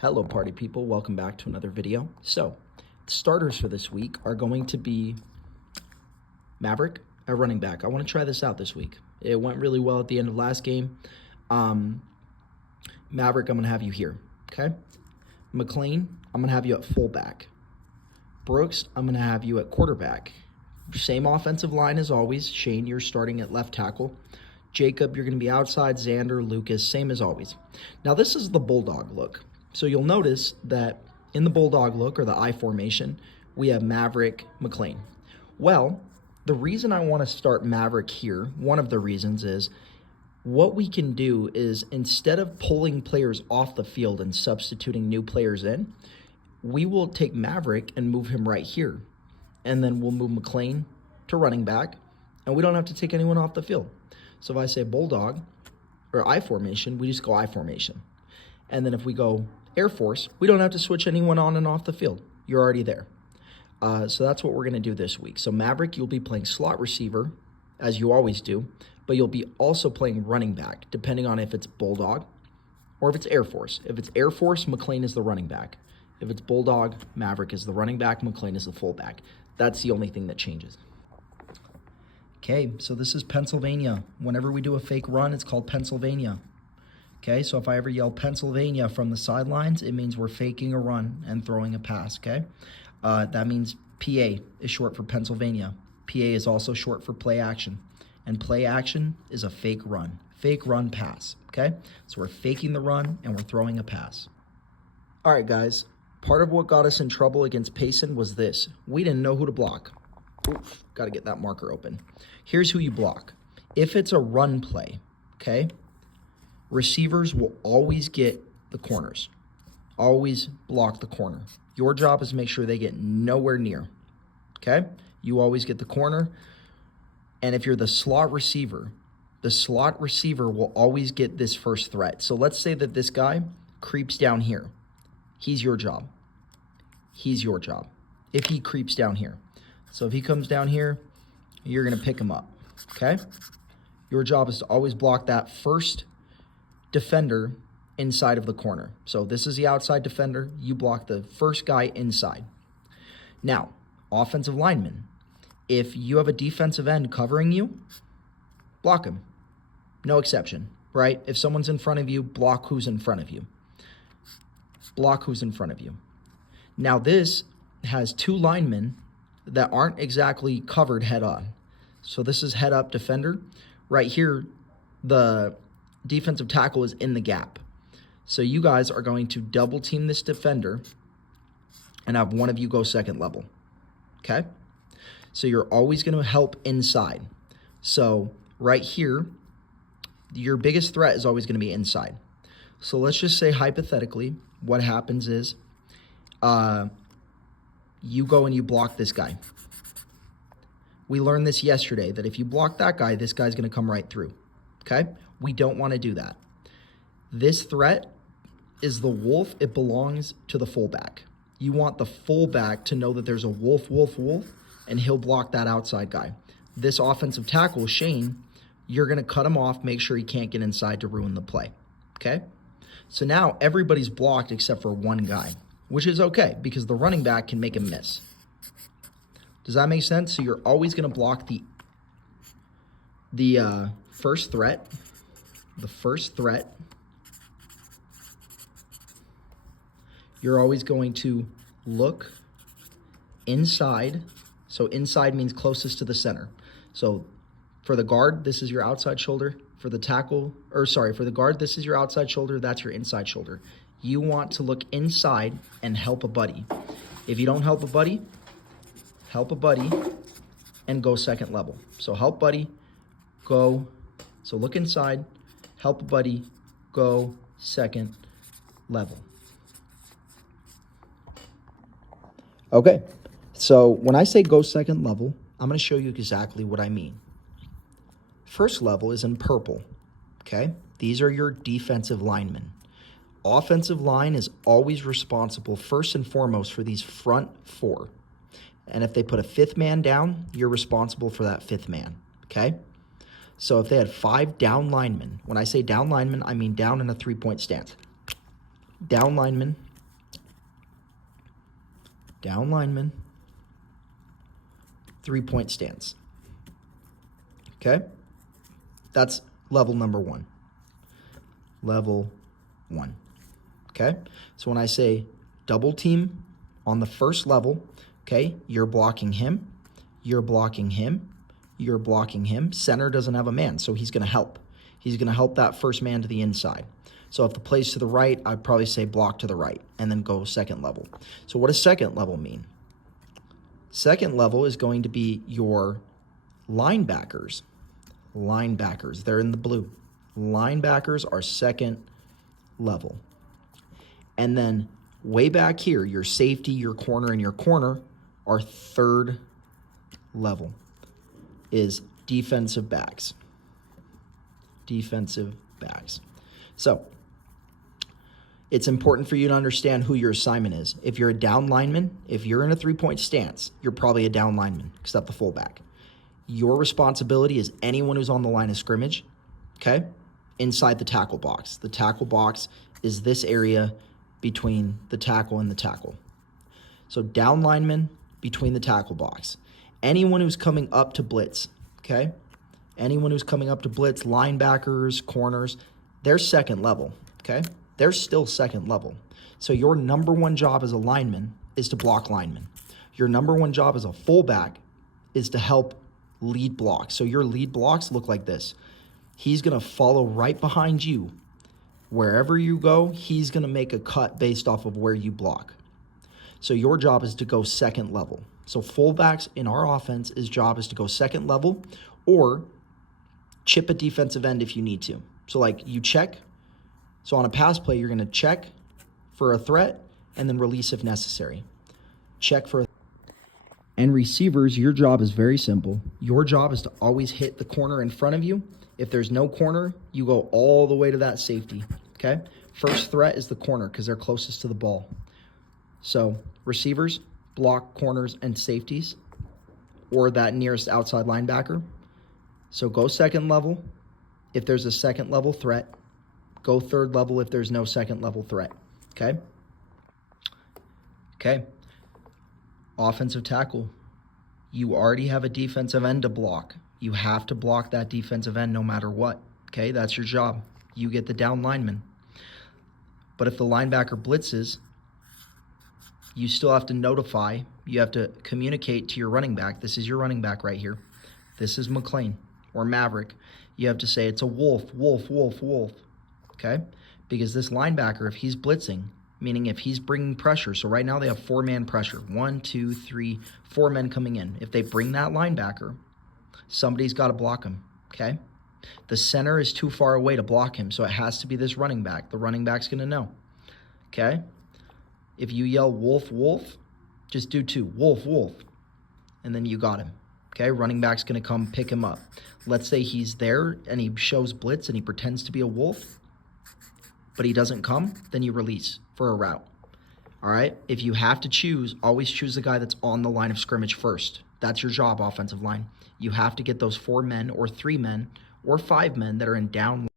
Hello party people, welcome back to another video. So, the starters for this week are going to be Maverick at running back. I want to try this out this week. It went really well at the end of last game. Maverick, I'm going to have you here, okay? McLean, I'm going to have you at fullback. Brooks, I'm going to have you at quarterback. Same offensive line as always. Shane, you're starting at left tackle. Jacob, you're going to be outside. Xander, Lucas, same as always. Now, this is the bulldog look. So you'll notice that in the bulldog look, or the I formation, we have Maverick, McLean. Well, the reason I want to start Maverick here, one of the reasons is, what we can do is, instead of pulling players off the field and substituting new players in, we will take Maverick and move him right here. And then we'll move McLean to running back, and we don't have to take anyone off the field. So if I say bulldog, or I formation, we just go I formation. And then if we go Air Force, we don't have to switch anyone on and off the field. You're already there. So that's what we're going to do this week. So Maverick, you'll be playing slot receiver, as you always do, but you'll be also playing running back, depending on if it's Bulldog or if it's Air Force. If it's Air Force, McLean is the running back. If it's Bulldog, Maverick is the running back, McLean is the fullback. That's the only thing that changes. Okay, so this is Pennsylvania. Whenever we do a fake run, it's called Pennsylvania. Okay, so if I ever yell Pennsylvania from the sidelines, it means we're faking a run and throwing a pass, okay? That means PA is short for Pennsylvania. PA is also short for play action. And play action is a fake run pass, okay? So we're faking the run and we're throwing a pass. All right, guys, part of what got us in trouble against Payson was this. We didn't know who to block. Oof, got to get that marker open. Here's who you block. If it's a run play, okay? Receivers will always get the corners. Always block the corner. Your job is to make sure they get nowhere near. Okay? You always get the corner. And if you're the slot receiver will always get this first threat. So let's say that this guy creeps down here. He's your job. He's your job. If he creeps down here. So if he comes down here, you're going to pick him up. Okay? Your job is to always block that first defender inside of the corner. So this is the outside defender. You block the first guy inside. Now, offensive lineman. If you have a defensive end covering you, block him. No exception, right? If someone's in front of you, block who's in front of you. Block who's in front of you. Now this has two linemen that aren't exactly covered head on. So this is head up defender. Right here, the defensive tackle is in the gap. So you guys are going to double team this defender and have one of you go second level. Okay? So you're always going to help inside. So right here, your biggest threat is always going to be inside. So let's just say hypothetically, what happens is you go and you block this guy. We learned this yesterday, that if you block that guy, this guy's going to come right through. Okay? We don't want to do that. This threat is the wolf. It belongs to the fullback. You want the fullback to know that there's a wolf, and he'll block that outside guy. This offensive tackle, Shane, you're going to cut him off, make sure he can't get inside to ruin the play. Okay? So now everybody's blocked except for one guy, which is okay because the running back can make him miss. Does that make sense? So you're always going to block the first threat. The first threat. You're always going to look inside. So inside means closest to the center. So for the guard, this is your outside shoulder. For the for the guard, this is your outside shoulder. That's your inside shoulder. You want to look inside and help a buddy. If you don't help a buddy and go second level. So help buddy, go. So look inside, help a buddy, go second level. Okay, so when I say go second level, I'm going to show you exactly what I mean. First level is in purple, okay? These are your defensive linemen. Offensive line is always responsible first and foremost for these front four. And if they put a fifth man down, you're responsible for that fifth man, okay? So if they had 5 down linemen, when I say down linemen, I mean down in a 3-point stance. Down linemen, Down lineman, 3-point stance. Okay? That's level number 1. Level 1. Okay? So when I say double team on the first level, okay, you're blocking him, you're blocking him, you're blocking him. Center doesn't have a man, so he's going to help. He's going to help that first man to the inside. So if the play's to the right, I'd probably say block to the right and then go second level. So what does second level mean? Second level is going to be your linebackers. Linebackers, they're in the blue. Linebackers are second level. And then way back here, your safety, your corner, and your corner are third level, is defensive backs. Defensive backs. So it's important for you to understand who your assignment is. If you're a down lineman, if you're in a 3-point stance, you're probably a down lineman, except the fullback. Your responsibility is anyone who's on the line of scrimmage, okay, inside the tackle box. The tackle box is this area between the tackle and the tackle. So down lineman between the tackle box. Anyone who's coming up to blitz, okay? Anyone who's coming up to blitz, linebackers, corners, they're second level, okay? They're still second level. So your number one job as a lineman is to block linemen. Your number one job as a fullback is to help lead blocks. So your lead blocks look like this. He's going to follow right behind you. Wherever you go, he's going to make a cut based off of where you block. So your job is to go second level. So fullbacks in our offense, his job is to go second level or chip a defensive end if you need to. So like you check. So on a pass play, you're going to check for a threat and then release if necessary. Check for. And receivers, your job is very simple. Your job is to always hit the corner in front of you. If there's no corner, you go all the way to that safety, okay? First threat is the corner because they're closest to the ball. So receivers, block corners and safeties or that nearest outside linebacker. So go second level if there's a second level threat. Go third level if there's no second level threat, okay? Okay. Offensive tackle. You already have a defensive end to block. You have to block that defensive end no matter what, okay? That's your job. You get the down lineman. But if the linebacker blitzes, you still have to notify. You have to communicate to your running back. This is your running back right here. This is McLean or Maverick. You have to say it's a wolf, wolf, wolf, wolf, okay? Because this linebacker, if he's blitzing, meaning if he's bringing pressure, so right now they have 4-man pressure. 1, 2, 3, 4 men coming in. If they bring that linebacker, somebody's got to block him, okay? The center is too far away to block him, so it has to be this running back. The running back's going to know, okay? If you yell wolf, wolf, just do 2, wolf, wolf, and then you got him, okay? Running back's going to come pick him up. Let's say he's there and he shows blitz and he pretends to be a wolf, but he doesn't come, then you release for a route, all right? If you have to choose, always choose the guy that's on the line of scrimmage first. That's your job, offensive line. You have to get those 4 men or 3 men or 5 men that are in down